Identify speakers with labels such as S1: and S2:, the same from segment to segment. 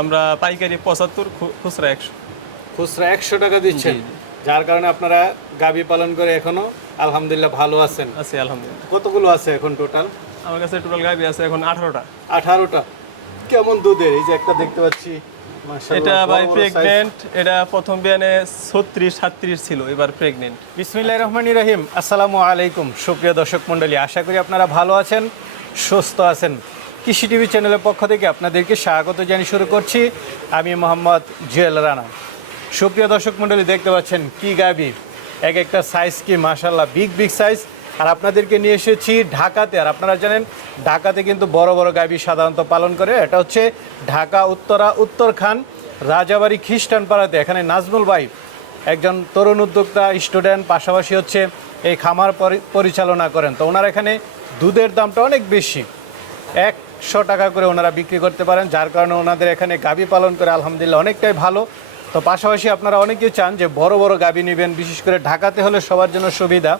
S1: আমরা পাইকারি পঁচাত্তর খুচরা একশো।
S2: খুচরা একশো টাকা দিচ্ছেন। যার কারণে আপনারা গাবি পালন করে এখনও আলহামদুলিল্লাহ ভালো আছেন।
S1: আছে আলহামদুলিল্লাহ।
S2: কতগুলো আছে এখন টোটাল
S1: আমার কাছে টোটাল গাবি আছে এখন আঠারোটা।
S2: আঠারোটা। কেমন দুধের? এই যে একটা দেখতে পাচ্ছি
S1: এটা ভাই প্রেগনেন্ট এটা প্রথম বিয়ানে ছত্রিশ সাতত্রিশ ছিল এবার প্রেগনেন্ট
S2: বিসমিল্লাহ রহমান রাহিম আসসালামু আলাইকুম। সুপ্রিয় দর্শক মণ্ডলী আশা করি আপনারা ভালো আছেন সুস্থ আছেন। কৃষি টিভি চ্যানেলের পক্ষ থেকে আপনাদেরকে স্বাগত জানিয়ে শুরু করছি। আমি মোহাম্মদ জুয়েল রানা। সুপ্রিয় দর্শক মণ্ডলী, দেখতে পাচ্ছেন কি গাবি? এক একটা সাইজ কি মাশাল্লাহ বিগ বিগ সাইজ আর আপনাদেরকে নিয়ে এসেছি ঢাকাতে। আর আপনারা জানেন, ঢাকাতে কিন্তু বড় বড় গাবি সাধারণত পালন করে। এটা হচ্ছে ঢাকা, উত্তরা, উত্তরখান, রাজাবাড়ি খ্রিস্টান পাড়াতে এখানে নাজমুল ভাই একজন তরুণ উদ্যোক্তা স্টুডেন্ট পাশাপাশি হচ্ছে এই খামার পরি- পরিচালনা করেন। তো ওনার এখানে দুধের দামটা অনেক বেশি। একশো টাকা করে ওনারা বিক্রি করতে পারেন যার কারণে ওনাদের এখানে গাবি পালন করে আলহামদুলিল্লাহ অনেকটাই ভালো। তো পাশাপাশি আপনারা অনেকেই চান যে বড় বড় গাবি নেবেন বিশেষ করে ঢাকাতে হলে সবার জন্য সুবিধা।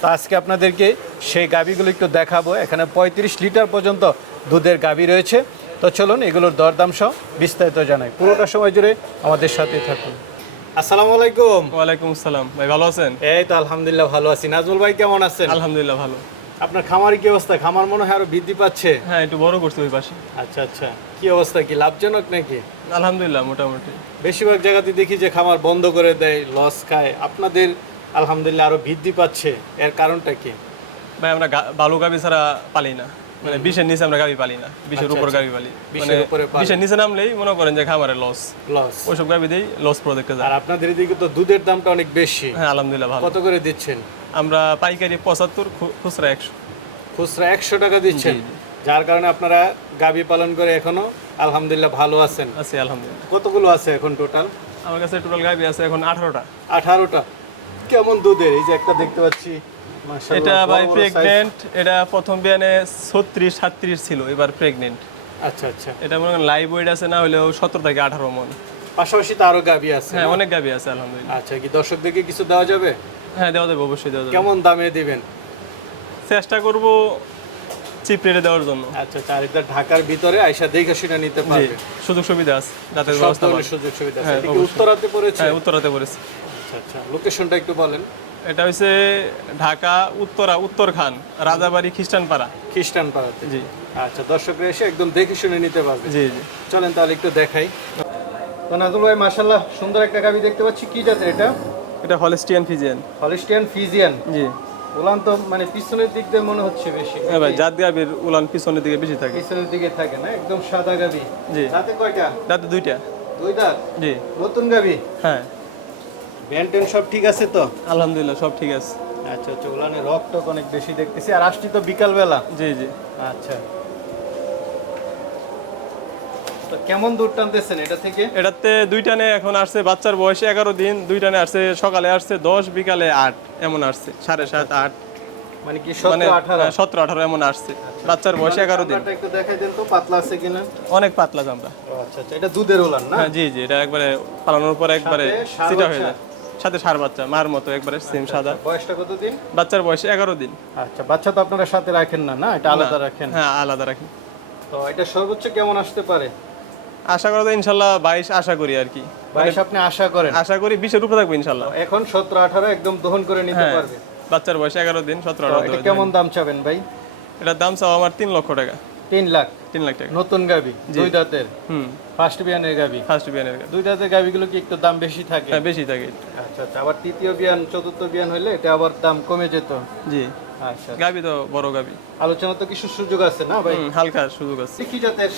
S2: তো আজকে আপনাদেরকে সেই গাবিগুলো একটু দেখাবো। এখানে পঁয়ত্রিশ লিটার পর্যন্ত দুধের গাবি রয়েছে। তো চলুন এগুলোর দরদাম সহ বিস্তারিত জানাই। পুরোটা সময় জুড়ে আমাদের সাথে থাকুন। আসসালামু আলাইকুম।
S1: ওয়ালাইকুম আসসালাম। ভাই ভালো আছেন?
S2: এই তো আলহামদুলিল্লাহ ভালো আছি। নাজমুল ভাই কেমন আছেন?
S1: আলহামদুলিল্লাহ ভালো।
S2: আপনার খামারি কি অবস্থা? খামার মনে হয় আরও বৃদ্ধি পাচ্ছে।
S1: হ্যাঁ একটু বড় করছে ওই পাশে।
S2: আচ্ছা আচ্ছা। কি অবস্থা? কি লাভজনক নাকি?
S1: আলহামদুলিল্লাহ মোটামুটি।
S2: বেশিরভাগ জায়গাতে দেখি যে খামার বন্ধ করে দেয় লস খায়। আপনাদের আলহামদুলিল্লাহ আরও বৃদ্ধি পাচ্ছে। এর কারণটা কি?
S1: ভাই আমরা বালু গাবি ছাড়া পালি না। মানে বিশের নিচে আমরা গাবি পালি না বিশের উপর গাবি পালি। মানে
S2: বিশের
S1: নিচে নামলেই মনে করেন যে খামারে লস
S2: লস
S1: ওইসব গাবি দিয়েই লস প্রজেক্টে যায়
S2: আর আপনাদের এদিকে তো দুধের দামটা অনেক বেশি।
S1: হ্যাঁ আলহামদুলিল্লাহ ভালো।
S2: কত করে দিচ্ছেন?
S1: আমরা পাইকারি পঁচাত্তর খুচরা একশো।
S2: খুচরা একশো টাকা দিচ্ছেন। যার কারণে আপনারা গাবি পালন করে এখনও আলহামদুলিল্লাহ ভালো আছেন।
S1: আছে আলহামদুলিল্লাহ।
S2: কতগুলো আছে এখন টোটাল
S1: আমার কাছে টোটাল গাবি আছে এখন আঠারোটা।
S2: আঠারোটা। কেমন দুধের? এই যে একটা দেখতে পাচ্ছি
S1: এটা ভাই প্রেগনেন্ট এটা প্রথম বিয়ানে ছত্রিশ সাতত্রিশ ছিল এবার প্রেগনেন্ট
S2: আচ্ছা আচ্ছা।
S1: এটা মনে লাইভ ওয়েট আছে না হলেও সতেরো থেকে আঠারো মন।
S2: পাশাপাশি তো আরও গাবি আছে
S1: হ্যাঁ অনেক গাবি আছে আলহামদুলিল্লাহ।
S2: আচ্ছা কি দর্শকদেরকে কিছু দেওয়া যাবে?
S1: হ্যাঁ দেওয়া যাবে অবশ্যই দেওয়া যাবে।
S2: কেমন দামে দিবেন?
S1: চেষ্টা করব চিপ রেটে দেওয়ার জন্য।
S2: আচ্ছা চারিটা ঢাকার ভিতরে আইসা দেখে শুনে নিতে পারবে
S1: সুযোগ সুবিধা আছে যাতে ব্যবস্থা
S2: সুযোগ সুবিধা আছে।
S1: হ্যাঁ,
S2: উত্তরাতে পড়েছে?
S1: হ্যাঁ উত্তরাতে পড়েছে।
S2: আচ্ছা আচ্ছা লোকেশনটা একটু বলেন।
S1: এটা হচ্ছে ঢাকা উত্তরা উত্তরখান রাজাবাড়ি খ্রিস্টান পাড়া
S2: খ্রিস্টান পাড়াতে
S1: জি।
S2: আচ্ছা দর্শকরা এসে একদম দেখে শুনে নিতে পারবে।
S1: জি জি।
S2: চলেন তাহলে একটু দেখাই। তো নাজুল ভাই মাশাল্লাহ সুন্দর একটা গাবি দেখতে পাচ্ছি। কি জাতের এটা?
S1: এটা হলিস্টিয়ান ফিজিয়ান।
S2: Holstein Friesian?
S1: জি।
S2: উলান তো মানে পিছনের দিক দিয়ে মনে হচ্ছে বেশি।
S1: হ্যাঁ ভাই জাত গাবির উলান পিছনের দিকে বেশি থাকে।
S2: পিছনের দিকে থাকে না? একদম সাদা গাবি।
S1: জি।
S2: রাতে কয়টা?
S1: দাঁতে দুইটা।
S2: দুই দাঁত?
S1: জি।
S2: নতুন গাবি?
S1: হ্যাঁ।
S2: সব ঠিক আছে তো?
S1: আলহামদুলিল্লাহ সব ঠিক আছে।
S2: আচ্ছা আচ্ছা রক টক অনেক বেশি দেখতেছি। আর আসছি তো বিকালবেলা।
S1: জি জি।
S2: আচ্ছা। তো কেমন দূর টানতেছেন এটা থেকে?
S1: এটাতে দুইটানে এখন আসছে বাচ্চার বয়স এগারো দিন দুইটানে আসছে সকালে আসছে দশ বিকালে আট এমন আসছে সাড়ে সাত আট।
S2: মানে কি
S1: মানে
S2: সতেরো আঠারো?
S1: সতেরো আঠারো এমন আসছে। বাচ্চার বয়স এগারো দিন।
S2: একটু দেখাই দেন তো পাতলা আছে কিনা?
S1: অনেক পাতলা চামড়া।
S2: ও আচ্ছা আচ্ছা এটা দুধের ওলান না?
S1: হ্যাঁ জি জি এটা একবারে পালানোর পরে একবারে
S2: সাথে
S1: সিটা হয়ে
S2: বাচ্চা?
S1: যায়। সাথে সার বাচ্চা মার মতো একবারে সেম সাদা।
S2: বয়সটা কতদিন?
S1: বাচ্চার বয়স এগারো দিন।
S2: আচ্ছা বাচ্চা তো আপনারা সাথে রাখেন না না? এটা আলাদা রাখেন?
S1: হ্যাঁ আলাদা রাখি।
S2: তো এটা সর্বোচ্চ কেমন আসতে পারে?
S1: আশা করা যায় ইনশাল্লাহ বাইশ আশা করি আর কি।
S2: বাইশ আপনি আশা করেন?
S1: আশা করি বিশের উপরে থাকব ইনশাল্লাহ।
S2: এখন সতেরো আঠারো একদম দহন করে নিতে
S1: হ্যাঁ
S2: পারবে।
S1: বাচ্চার বয়স এগারো দিন সতেরো আঠারো
S2: কেমন দাম চাবেন ভাই?
S1: এটার দাম চাও আমার তিন লক্ষ টাকা।
S2: তিন লাখ।
S1: তিন লাখ টাকা।
S2: নতুন গাবি দুই দাঁতের।
S1: হুম।
S2: ফার্স্ট বিয়ানের গাবি।
S1: ফার্স্ট বিয়ানের কাছে।
S2: দুই দাঁতের গাবিগুলো কি একটু দাম বেশি থাকে?
S1: হ্যাঁ বেশি থাকে।
S2: আচ্ছা আচ্ছা আবার তৃতীয় বিয়ান চতুর্থ বিয়ান হইলে এটা আবার দাম কমে যেত।
S1: জি।
S2: আচ্ছা
S1: গাবি তো বড় গাবি।
S2: আলোচনা তো কিছু সুযোগ আছে না ভাই?
S1: হালকা সুযোগ আছে।
S2: কি জাতের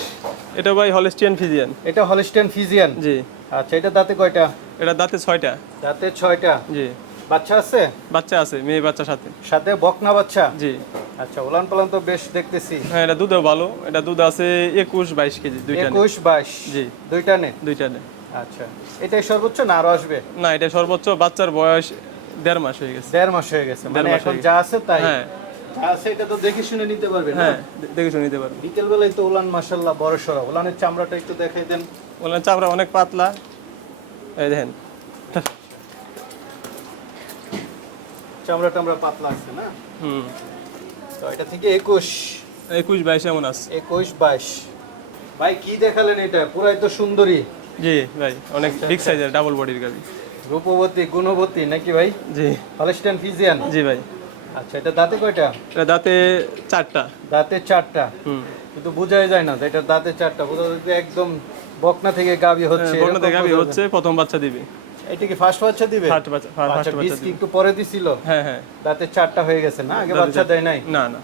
S1: এটা ভাই হলেস্টিয়ান ফিজিয়ান
S2: এটা হলিস্টেন ফিজিয়ান
S1: জি।
S2: আচ্ছা এটা দাঁতে কয়টা?
S1: এটা দাঁতে ছয়টা।
S2: দাঁতে ছয়টা।
S1: জি।
S2: বাচ্চা আছে?
S1: বাচ্চা আছে মেয়ে বাচ্চা সাথে।
S2: সাথে বকনা বাচ্চা?
S1: জি।
S2: আচ্ছা ওলান পালান তো বেশ দেখতেছি।
S1: হ্যাঁ এটা দুধও ভালো। এটা দুধ আছে একুশ বাইশ কেজি দুইটা।
S2: একুশ বাইশ?
S1: জি।
S2: দুইটা নে
S1: দুইটা নে।
S2: আচ্ছা এটাই সর্বোচ্চ না আরও আসবে?
S1: না এটা সর্বোচ্চ। বাচ্চার বয়স দেড় মাস হয়ে গেছে।
S2: দেড় মাস হয়ে গেছে মানে এখন যা আছে তাই?
S1: হ্যাঁ।
S2: এটা তো দেখে শুনে নিতে পারবে
S1: হ্যাঁ দেখে শুনে নিতে পারবে।
S2: বিকেল বেলায় তো উলান মাসাল্লাহ বড় সড়া। চামড়াটা একটু দেখাই দেন।
S1: বললেন চাপড়া অনেক পাতলা। এই দেখেন।
S2: চামড়া টামড়া পাতলা আছে না?
S1: হুম।
S2: তো এটা থেকে একুশ।
S1: একুশ বাইশ এমন আছে।
S2: একুশ বাইশ। ভাই কি দেখালেন এটা? পুরাই তো সুন্দরী।
S1: জি ভাই অনেক বিগ সাইজের ডাবল বডির গাবি
S2: রূপবতী গুণবতী নাকি ভাই?
S1: জি।
S2: হলস্টাইন ফিজিয়ান
S1: জি ভাই।
S2: আচ্ছা এটা দাঁতে কয়টা?
S1: এটা দাঁতে চারটা।
S2: দাঁতে চারটা।
S1: হুম।
S2: কিন্তু বোঝাই যায় না যে এটা দাঁতে চারটা। বোঝা যায় যে একদম বকনা থেকে গাবি হচ্ছে
S1: বন্য
S2: এরকম
S1: গাবি হচ্ছে প্রথম বাচ্চা দিবে।
S2: এটা কি ফার্স্ট বাচ্চা দিবে?
S1: ফার্স্ট বাচ্চা ফার্স্ট
S2: আচ্ছা
S1: বাচ্চা
S2: কি একটু পরে দিছিল?
S1: হ্যাঁ হ্যাঁ।
S2: দাঁতে চারটা হয়ে গেছে না? আগে বাচ্চা দেয় নাই?
S1: না না।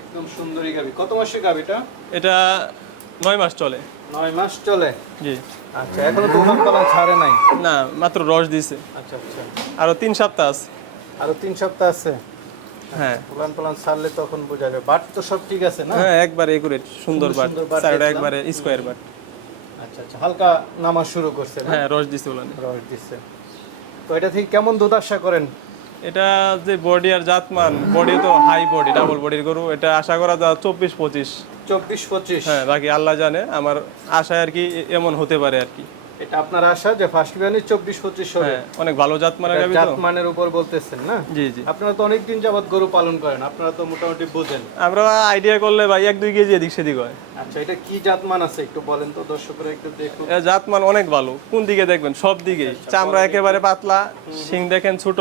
S2: একদম সুন্দরী গাবি। কত মাসের গাবিটা
S1: এটা? নয় মাস চলে।
S2: নয় মাস চলে?
S1: জি।
S2: আচ্ছা এখনও তো পালান ছাড়ে নাই?
S1: না মাত্র রস দিছে।
S2: আচ্ছা আচ্ছা।
S1: আরও তিন সপ্তাহ আছে।
S2: আরও তিন সপ্তাহ আছে?
S1: হ্যাঁ।
S2: উলান পালান ছাড়লে তখন বোঝা যাবে। বাট তো সব ঠিক আছে না?
S1: হ্যাঁ একবারে একুরেট সুন্দর বাট।
S2: বাট
S1: একবারে স্কোয়ার বাট।
S2: আচ্ছা আচ্ছা হালকা নামা শুরু করছে
S1: হ্যাঁ রস দিছে বলেন।
S2: রস দিচ্ছে তো এটা থেকে কেমন দুধ আশা করেন?
S1: এটা যে বডি আর জাতমান বডি তো হাই বডি ডাবল বডির গরু এটা আশা করা যা চব্বিশ পঁচিশ।
S2: চব্বিশ পঁচিশ।
S1: হ্যাঁ বাকি আল্লাহ জানে আমার আশায় আর কি এমন হতে পারে আর কি।
S2: এটা আপনার আশা যে ফার্স্ট বিয়ানি চব্বিশ পঁচিশ
S1: হ্যাঁ অনেক ভালো জাত মানের
S2: জাত মানের উপর বলতেছেন না?
S1: জি জি।
S2: আপনারা তো অনেক দিন যাবত গরু পালন করেন আপনারা তো মোটামুটি বোঝেন।
S1: আমরা আইডিয়া করলে ভাই এক দুই কেজি এদিক সেদিক হয়।
S2: আচ্ছা এটা কি জাত মান আছে একটু বলেন তো দর্শকরা একটু দেখুন।
S1: জাত মান অনেক ভালো কোন দিকে দেখবেন? সব দিকে। চামড়া একেবারে পাতলা শিং দেখেন ছোট।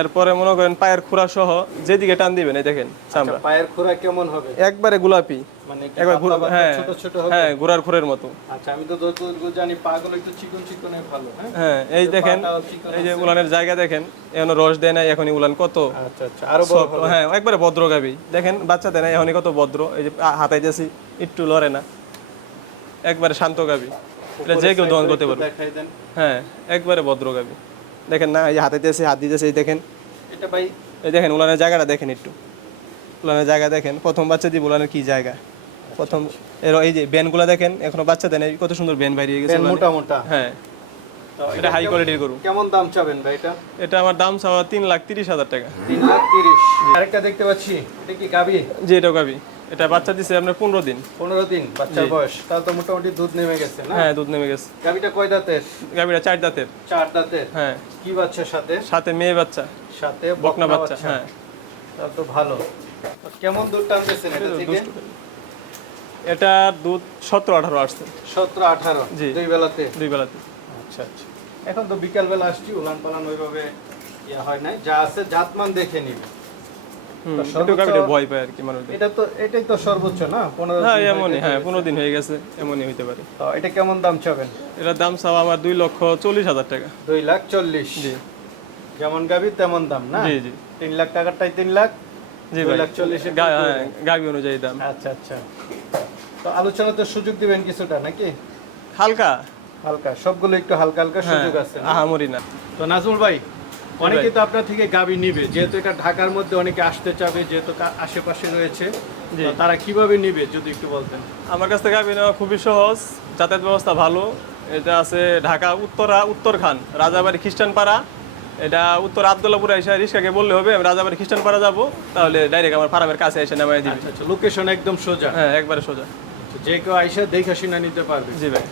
S1: এরপরে মনে করেন পায়ের খুরা সহ যেদিকে টান দিবেন এই দেখেন চামড়া।
S2: আচ্ছা, পায়ের খোরা কেমন হবে?
S1: একবারে গোলাপি।
S2: মানে
S1: একবার ঘুরা হ্যাঁ
S2: ছোট ছোট হবে?
S1: হ্যাঁ ঘোড়ার খুরের মতো।
S2: আচ্ছা আমি তো যতদূর জানি পাগুলো একটু চিকন চিকনে ভালো হ্যাঁ?
S1: হ্যাঁ এই দেখেন এই যে উলানের জায়গা দেখেন এখনও রস দেয় নাই এখনই উলান কত
S2: আচ্ছা আচ্ছা আরও বড়
S1: হ্যাঁ একবারে ভদ্র গাবি। দেখেন বাচ্চা দেয় না এখনই কত ভদ্র এই যে হাতাইতেছি একটু লড়ে না। একবারে শান্ত গাবি। এটা যে কেউ দহন করতে পারবে।
S2: দেখাই দেন।
S1: হ্যাঁ একবারে ভদ্র গাবি। দেখেন না এই যে হাতাইতেছি হাত দিতেছে এই দেখেন।
S2: এটা ভাই?
S1: এই দেখেন উলানের জায়গাটা দেখেন একটু। উলানের জায়গা দেখেন প্রথম বাচ্চা দিব উলানের কি জায়গা? প্রথম এর এই যে ব্যানগুলো দেখেন এখনও বাচ্চা দেন কত সুন্দর ব্যান বাইরে গেছে
S2: মোটা মোটা
S1: হ্যাঁ। এটা হাই কোয়ালিটির গরু।
S2: কেমন দাম চাবেন ভাই এটা?
S1: এটা আমার দাম চাওয়া তিন লাখ তিরিশ হাজার টাকা।
S2: তিন লাখ তিরিশ। আরেকটা দেখতে পাচ্ছি এটা কি গাবি?
S1: জি এটা গাবি। এটা বাচ্চা দিছে আপনার পনেরো দিন।
S2: পনেরো দিন বাচ্চার বয়স। তাহলে তো মোটামুটি দুধ নেমে গেছে না?
S1: হ্যাঁ দুধ নেমে গেছে।
S2: গাবিটা কয় দাঁতের?
S1: গাবিটা চার দাঁতের।
S2: চার দাঁতের?
S1: হ্যাঁ।
S2: কি বাচ্চার সাথে?
S1: সাথে মেয়ে বাচ্চা।
S2: সাথে
S1: বকনা বাচ্চা হ্যাঁ।
S2: তাহলে তো ভালো। কেমন দুধ টানতেছেন এটা থেকে?
S1: এটা দুধ সতেরো আঠারো আসছে।
S2: সতেরো আঠারো?
S1: জি।
S2: দুই বেলাতে?
S1: দুই বেলাতে।
S2: আচ্ছা আচ্ছা। এখন তো বিকাল বেলা আসছি উলান পালান ওইভাবে ইয়া হয় নাই। যা আছে জাতমান দেখে নিবে
S1: হুম,
S2: তো
S1: একটু
S2: সর্বোচ্চ-
S1: গাবিটা ভয় পায় আর কি মানুষ
S2: এটা তো এটাই তো সর্বোচ্চ না? পনেরো
S1: হ্যাঁ এমনই হ্যাঁ পনেরো দিন হয়ে গেছে এমনই হইতে পারে।
S2: তো এটা কেমন দাম চাবেন?
S1: এটার দাম চাওয়া আমার দুই লক্ষ চল্লিশ হাজার টাকা।
S2: দুই লাখ চল্লিশ।
S1: জি।
S2: যেমন গাবি তেমন দাম না?
S1: জি জি।
S2: তিন লাখ টাকারটাই তিন লাখ।
S1: জি
S2: দুই লাখ চল্লিশের
S1: গা- হ্যাঁ, গাবি অনুযায়ী দাম।
S2: আচ্ছা আচ্ছা। তো আলোচনাতে সুযোগ দিবেন কিছুটা নাকি?
S1: হালকা?
S2: হালকা সবগুলো একটু হালকা হালকা সুযোগ আছে না?
S1: আহামরি না।
S2: তো নাজমুল ভাই অনেকে তো আপনার থেকে গাবি নিবে যেহেতু এটা ঢাকার মধ্যে অনেকে আসতে চাবে যেহেতু আশেপাশে রয়েছে তারা কীভাবে নিবে যদি একটু বলতেন?
S1: আমার কাছ থেকে গাবি নেওয়া খুবই সহজ যাতায়াত ব্যবস্থা ভালো। এটা আছে ঢাকা উত্তরা উত্তরখান রাজাবাড়ি খ্রিস্টান পাড়া এটা উত্তর আবদুল্লাপুর এসে রিক্সাকে বললে হবে আমি রাজাবাড়ি খ্রিস্টান পাড়া যাব তাহলে ডাইরেক্ট আমার ফার্মের কাছে এসে নামাই দিবি।
S2: আচ্ছা আচ্ছা লোকেশন একদম সোজা।
S1: হ্যাঁ একবারে সোজা।
S2: তো যে কেউ আইসা দেখে শুনে নিতে পারবে।
S1: জি ভাই।